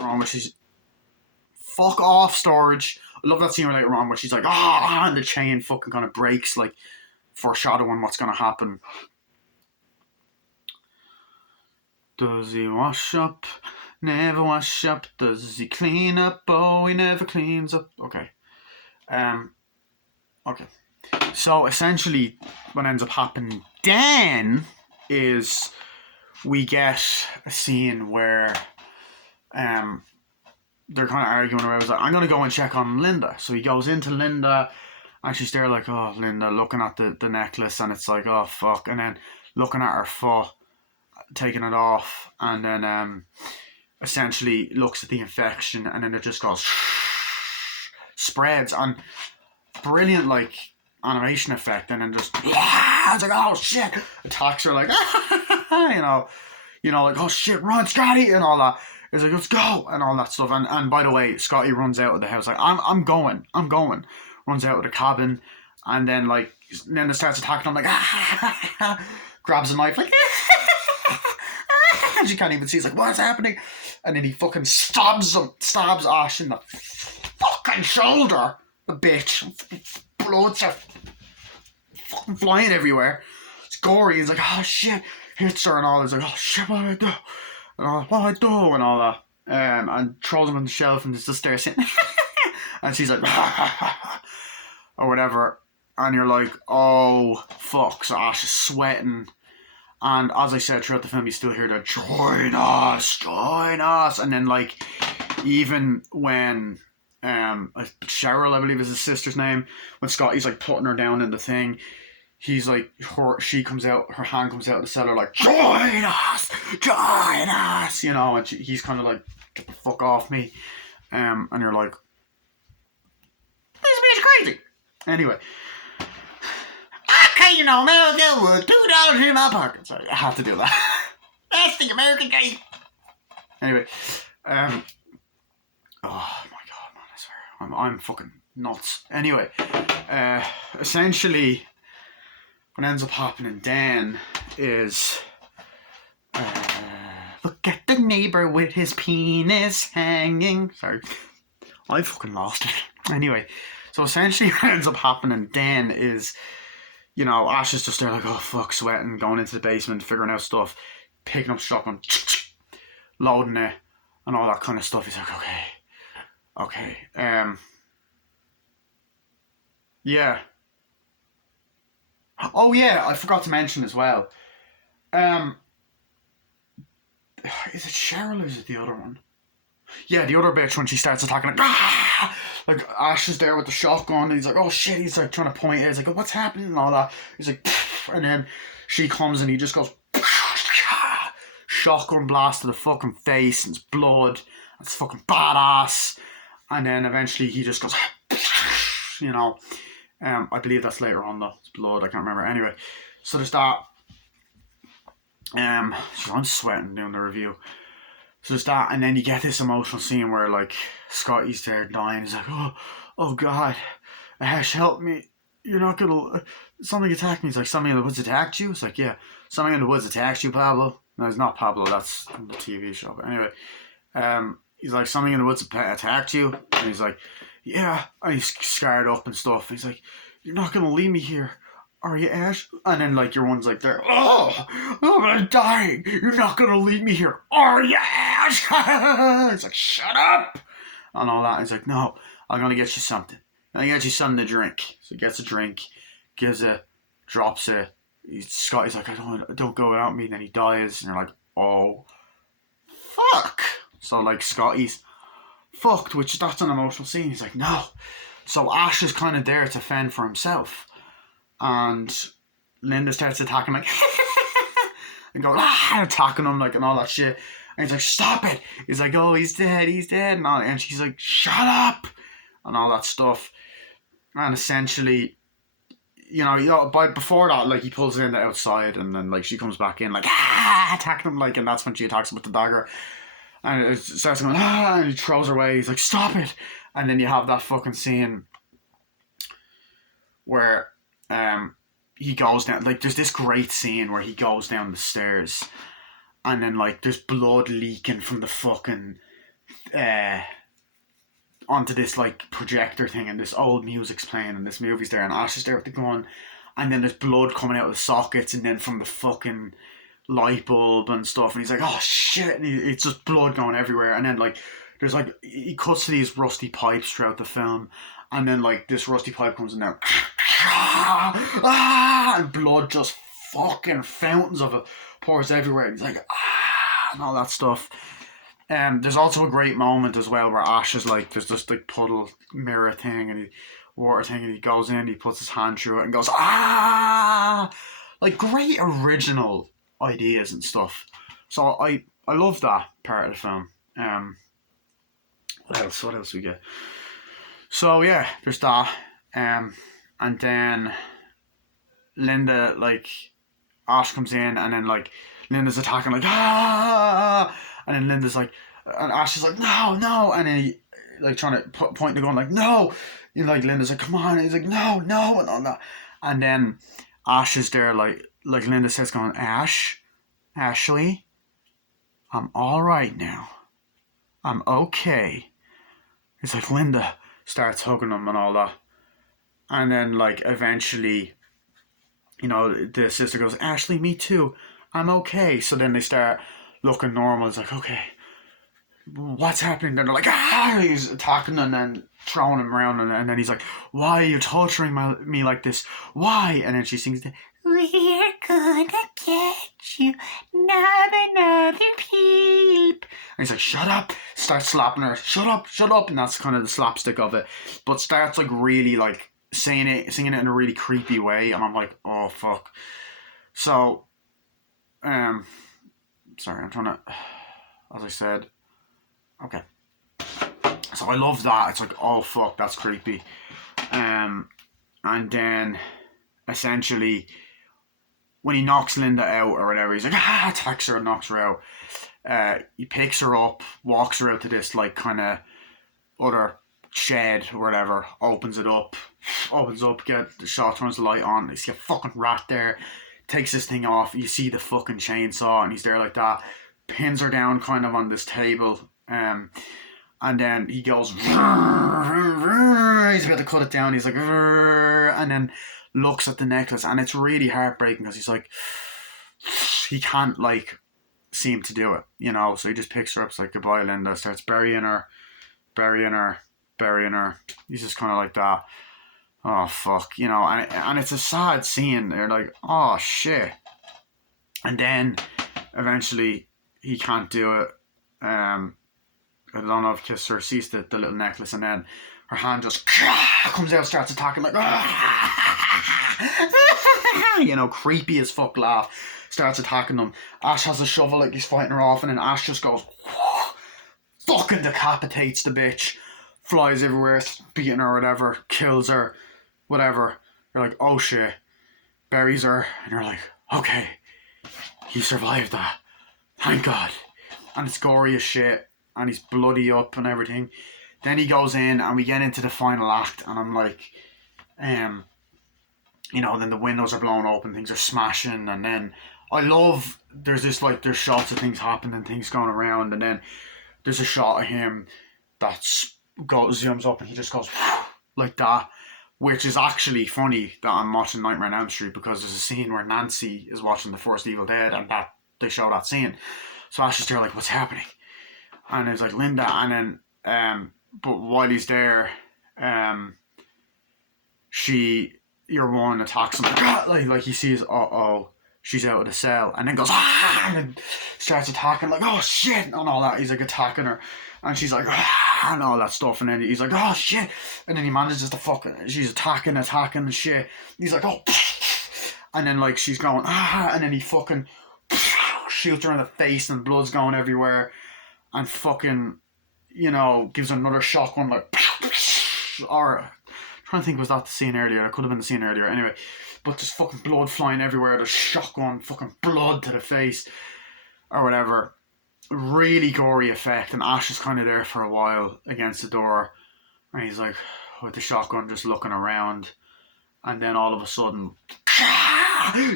later on where she's fuck off storage. I love that scene later on where she's like, and the chain fucking kind of breaks, like foreshadowing what's going to happen. Does he wash up? Never wash up. Does he clean up? Oh, he never cleans up. Okay. Okay. So essentially, what ends up happening then is we get a scene where they're kind of arguing around. Like, I'm going to go and check on Linda. So he goes into Linda, and she's there like, oh, Linda, looking at the necklace, and it's like, oh, fuck. And then looking at her foot, taking it off, and then essentially looks at the infection, and then it just goes, spreads, and brilliant, like, animation effect, and then just, it's like, oh, shit, attacks her, like, like, oh, shit, run, Scotty, and all that. He's like, let's go, and all that stuff. And by the way, Scotty runs out of the house like, I'm going. Runs out of the cabin, and then like, it starts attacking him like, grabs a knife like, and she can't even see. He's like, what's happening? And then he fucking stabs Ash in the fucking shoulder. The bitch, blood's fucking flying everywhere. It's gory. He's like, oh shit, hits her and all. He's like, oh shit, what do I do? And what do I do? And all that. And throws him on the shelf and is just there sitting. And she's like, or whatever. And you're like, oh, fuck. So Ash is sweating. And as I said, throughout the film, you still hear the, join us. And then, like, even when Cheryl, I believe is his sister's name, when Scotty's, like, putting her down in the thing, he's like, her hand comes out of the cellar like, join us, and he's kind of like, get the fuck off me, and you're like, this bitch crazy. Anyway, okay, America with $2 in my pocket. Sorry, I have to do that. That's the American dream. Anyway, oh my god, man, I swear, I'm fucking nuts. Anyway, essentially, what ends up happening then is, look at the neighbor with his penis hanging. Sorry, I fucking lost it. Anyway, so essentially what ends up happening then is, Ash is just there like, oh fuck, sweating, going into the basement, figuring out stuff, picking up shotgun, loading it, and all that kind of stuff. He's like, okay, yeah. Oh yeah, I forgot to mention as well. Is it Cheryl or is it the other one? Yeah, the other bitch when she starts attacking, like Ash is there with the shotgun, and he's like, oh shit, he's like trying to point it. He's like, oh, what's happening and all that. He's like, and then she comes and he just goes, shotgun blast to the fucking face, and it's blood. It's fucking badass. And then eventually he just goes, I believe that's later on though. It's blood, I can't remember. Anyway, so there's that. So I'm sweating doing the review. So there's that, and then you get this emotional scene where like Scotty's there dying. He's like, oh god, Ash, help me. You're not gonna. Something attacked me. He's like, something in the woods attacked you? It's like, yeah, something in the woods attacked you, Pablo. No, it's not Pablo. That's the TV show. But anyway, he's like, something in the woods attacked you, and he's like, yeah, and he's scarred up and stuff. He's like, you're not gonna leave me here, are you, Ash? And then like your one's like there, I'm dying. You're not gonna leave me here, are you, Ash? It's like, shut up, and all that. He's like, no, I'm gonna get you something. I'm gonna get you something to drink. So he gets a drink, gives it, drops it. Scotty's like, don't go without me. And then he dies, and you're like, oh, fuck. So like Scotty's fucked, which that's an emotional scene. He's like, no. So Ash is kind of there to fend for himself, and Linda starts attacking like and going attacking him like and all that shit, and he's like, stop it. He's like, oh, he's dead, and all, and she's like, shut up, and all that stuff. And essentially, but before that, like, he pulls Linda outside, and then like she comes back in like attacking him, like, and that's when she attacks him with the dagger. And it starts going, and he throws her away. He's like, stop it. And then you have that fucking scene where he goes down, like, there's this great scene where he goes down the stairs, and then like there's blood leaking from the fucking uh, onto this like projector thing, and this old music's playing, and this movie's there, and Ash is there with the gun, and then there's blood coming out of the sockets, and then from the fucking light bulb and stuff, and he's like, oh shit, and it's just blood going everywhere, and then like there's like he cuts to these rusty pipes throughout the film, and then like this rusty pipe comes in there, and blood just fucking fountains of it pours everywhere, and he's like, and all that stuff. There's also a great moment as well where Ash is like, there's this like puddle mirror thing and water thing, and he goes in, he puts his hand through it and goes, like great original ideas and stuff. So I love that part of the film. What else we get? So yeah, there's that. And then Linda, like, Ash comes in, and then like Linda's attacking, like, and then Linda's like, and Ash is like, no, and then he like trying to point the gun, like, no, you know, like Linda's like, come on, and he's like, no, and all that, and then Ash is there, like Linda says, going, Ashley, I'm all right now, I'm okay. He's like, Linda starts hugging him and all that, and then like eventually, you know, the sister goes, Ashley, me too, I'm okay. So then they start looking normal. It's like, okay, what's happening? Then they're like, he's attacking and then throwing him around, and then he's like, why are you torturing me like this? Why? And then she sings the, we're gonna get you, not another peep. And he's like, shut up. Starts slapping her, shut up. And that's kind of the slapstick of it. But starts like really like singing it in a really creepy way. And I'm like, oh fuck. So, sorry, I'm trying to, as I said, okay. So I love that. It's like, oh fuck, that's creepy. And then essentially, when he knocks Linda out or whatever, he's like, attacks her and knocks her out. He picks her up, walks her out to this like kind of other shed or whatever, opens up, get the shot, turns the light on, you see a fucking rat there, takes this thing off, you see the fucking chainsaw, and he's there like that, pins her down kind of on this table, and then he goes, he's about to cut it down, he's like, and then looks at the necklace, and it's really heartbreaking because he's like, he can't like seem to do it, you know, so he just picks her up, it's like, goodbye Linda, starts burying her, he's just kind of like that, oh fuck, you know, and it's a sad scene, they're like, oh shit, and then eventually he can't do it, I don't know if Kisser sees the little necklace, and then her hand just comes out, starts attacking, like, you know, creepy as fuck laugh, starts attacking them. Ash has a shovel like he's fighting her off, and then Ash just goes, fucking decapitates the bitch, flies everywhere, beating her or whatever, kills her, whatever. You're like, oh shit, buries her, and you're like, okay, he survived that, thank God. And it's gory as shit, and he's bloody up and everything. Then he goes in, and we get into the final act, and I'm like, you know, then the windows are blown open, things are smashing, and then I love, there's shots of things happening and things going around, and then there's a shot of him that zooms up and he just goes like that, which is actually funny that I'm watching Nightmare on Elm Street, because there's a scene where Nancy is watching the first Evil Dead, and that they show that scene. So Ash is there like, what's happening? And it's like, Linda, and then but while he's there, your one attacks him, like he sees, she's out of the cell, and then goes, and then starts attacking, like, oh shit, and all that. He's like attacking her, and she's like, and all that stuff, and then he's like, oh shit, and then he manages to she's attacking and shit. He's like, oh, and then like she's going, and then he fucking shoots her in the face, and blood's going everywhere, and fucking, you know, gives her another shotgun, like, or, I'm trying to think, was that the scene earlier? It could have been the scene earlier, anyway. But there's fucking blood flying everywhere, there's shotgun, fucking blood to the face, or whatever. Really gory effect, and Ash is kind of there for a while against the door, and he's like, with the shotgun, just looking around, and then all of a sudden,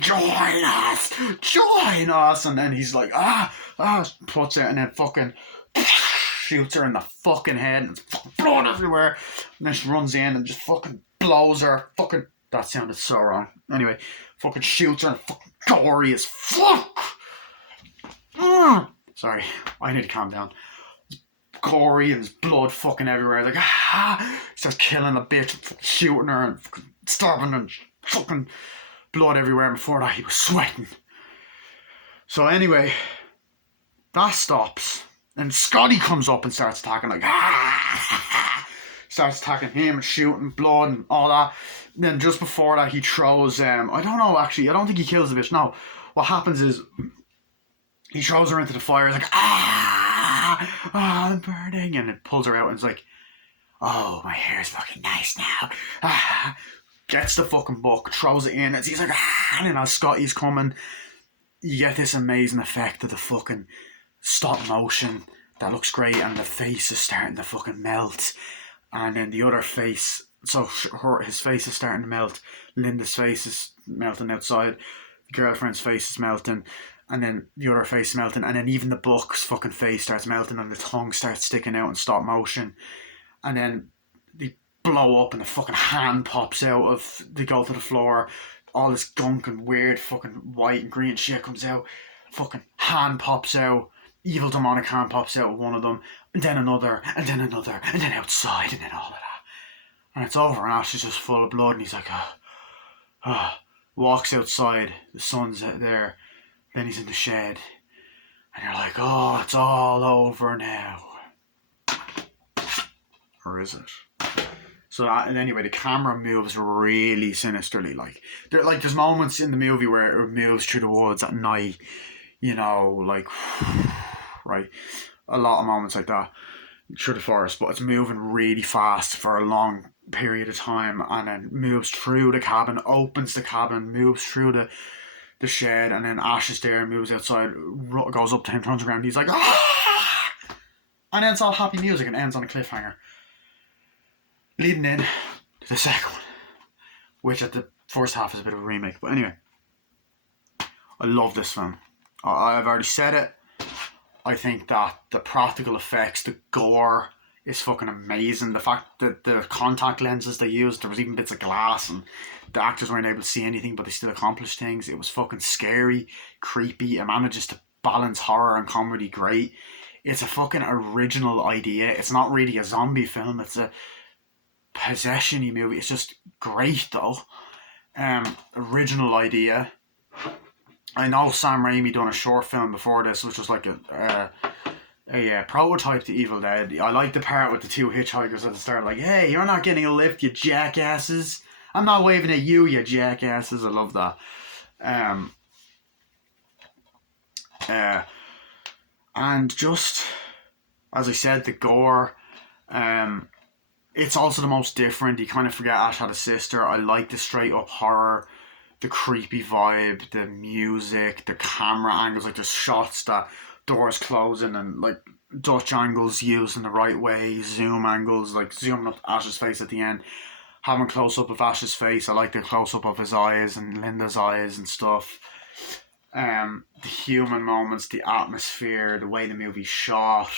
join us, and then he's like, puts it, and then fucking shoots her in the fucking head, and it's fucking blood everywhere. And then she runs in and just fucking blows her. Fucking, that sounded so wrong. Anyway, fucking shoots her and fucking gory as fuck. Sorry, I need to calm down. Gory and there's blood fucking everywhere. Like, starts killing a bitch, and shooting her and fucking stabbing her and fucking blood everywhere. Before that, he was sweating. So anyway, that stops. And Scotty comes up and starts attacking, like, starts attacking him and shooting blood and all that. And then just before that, he throws, I don't know actually, I don't think he kills the bitch. No, what happens is he throws her into the fire, like, I'm burning. And it pulls her out and it's like, oh, my hair's fucking nice now. Gets the fucking book, throws it in, and he's like, and then as Scotty's coming, you get this amazing effect of the fucking stop motion that looks great, and the face is starting to fucking melt, and then the other face, so his face is starting to melt, Linda's face is melting outside, the girlfriend's face is melting, and then the other face is melting, and then even the book's fucking face starts melting, and the tongue starts sticking out in stop motion, and then they blow up and the fucking hand pops out of, they go to the floor, all this gunk and weird fucking white and green shit comes out, fucking hand pops out, evil demonic hand pops out of one of them, and then another, and then another, and then outside, and then all of that. And it's over, and Ash is just full of blood, and he's like, walks outside, the sun's out there, then he's in the shed, and you're like, oh, it's all over now. Or is it? So and anyway, the camera moves really sinisterly. There's moments in the movie where it moves through the woods at night, you know, like, right, a lot of moments like that through the forest, but it's moving really fast for a long period of time, and then moves through the cabin, opens the cabin, moves through the shed, and then Ash is there, moves outside, goes up to him, turns around, he's like, and then it's all happy music and ends on a cliffhanger, leading in to the second one, which at the first half is a bit of a remake. But anyway, I love this film. I've already said it. I think that the practical effects, the gore is fucking amazing. The fact that the contact lenses they used, there was even bits of glass and the actors weren't able to see anything, but they still accomplished things. It was fucking scary, creepy. It manages to balance horror and comedy great. It's a fucking original idea. It's not really a zombie film. It's a possession-y movie. It's just great though. Original idea. I know Sam Raimi done a short film before this, which was like a prototype to Evil Dead. I like the part with the two hitchhikers at the start, like, hey, you're not getting a lift, you jackasses. I'm not waving at you, you jackasses. I love that. And just, as I said, the gore, it's also the most different. You kind of forget Ash had a sister. I like the straight up horror, the creepy vibe, the music, the camera angles, like the shots that doors closing and like Dutch angles used in the right way, zoom angles, like zooming up Ash's face at the end, having close up of Ash's face. I like the close up of his eyes and Linda's eyes and stuff. The human moments, the atmosphere, the way the movie's shot.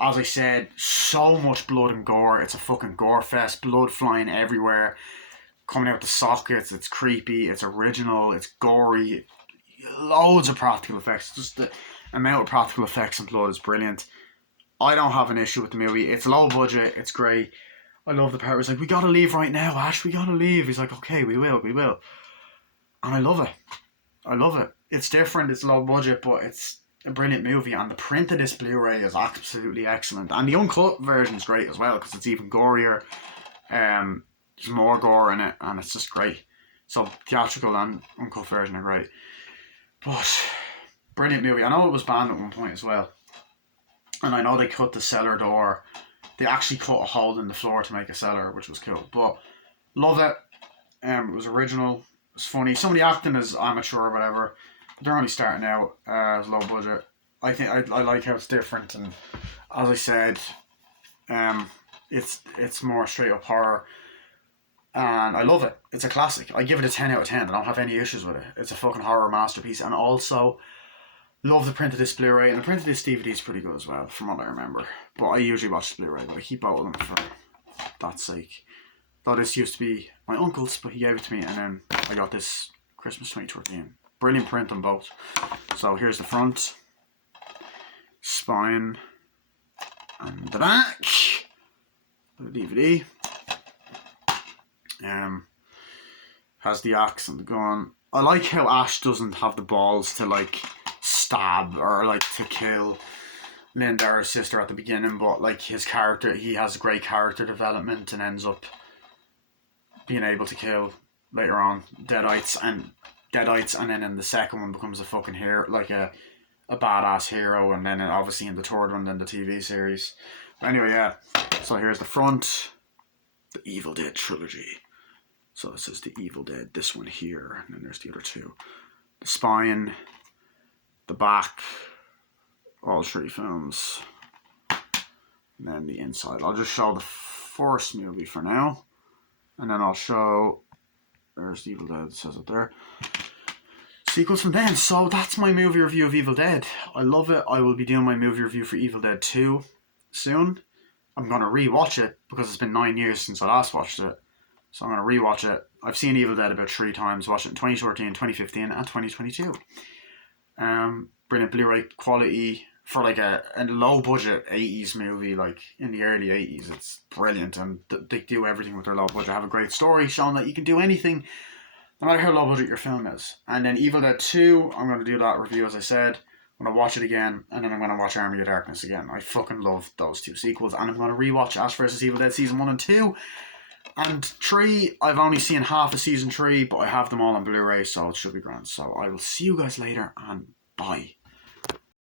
As I said, so much blood and gore. It's a fucking gore fest. Blood flying everywhere, coming out the sockets. It's creepy. It's original. It's gory. Loads of practical effects. Just the amount of practical effects and blood is brilliant. I don't have an issue with the movie. It's low budget. It's great. I love the part where it's like, we gotta leave right now, Ash. We gotta leave. He's like, okay, we will. And I love it. It's different. It's low budget, but it's a brilliant movie, and the print of this Blu-ray is absolutely excellent, and the uncut version is great as well because it's even gorier. There's more gore in it, and it's just great. So theatrical and uncut version are great, but brilliant movie. I know it was banned at one point as well, and I know they cut the cellar door. They actually cut a hole in the floor to make a cellar, which was cool. But love it. It was original. It was funny. Some of the acting is amateur or whatever. They're only starting out as low budget. I think I like how it's different, and as I said, it's more straight up horror, and I love it. It's a classic. I give it a 10 out of 10. I don't have any issues with it. It's a fucking horror masterpiece, and also Love the print of this Blu-ray, and the print of this DVD is pretty good as well, from what I remember. But I usually watch the Blu-ray, but I keep both of them for that sake. Though this used to be my uncle's, but he gave it to me, and then I got this Christmas 2013. Brilliant print on both. So here's the front, spine, and the back. The DVD. Has the axe and the gun. I like how Ash doesn't have the balls to like stab or like to kill Linda or his sister at the beginning, but like his character, he has great character development and ends up being able to kill later on Deadites, and then in the second one becomes a fucking hero, like a badass hero, and then obviously in the third one, then the TV series. Anyway, yeah. So here's the front, the Evil Dead trilogy. So it says the Evil Dead, this one here, and then there's the other two. The spine, the back, all three films, and then the inside. I'll just show the first movie for now, and then I'll show, there's the Evil Dead, it says it there. Sequels from then. So that's my movie review of Evil Dead. I love it. I will be doing my movie review for Evil Dead 2 soon. I'm going to re-watch it because it's been 9 years since I last watched it. So I'm going to re-watch it. I've seen Evil Dead about 3 times. Watched it in 2014, 2015 and 2022. Brilliant Blu-ray quality for like a low budget 80s movie, like in the early 80s. It's brilliant, and they do everything with their low budget. Have a great story showing that you can do anything no matter how low budget your film is. And then Evil Dead 2, I'm going to do that review as I said. I'm going to watch it again, and then I'm going to watch Army of Darkness again. I fucking love those 2 sequels, and I'm going to rewatch Ash vs. Evil Dead Season 1 and 2. And 3, I've only seen half of Season 3, but I have them all on Blu-ray, so it should be grand. So I will see you guys later, and bye.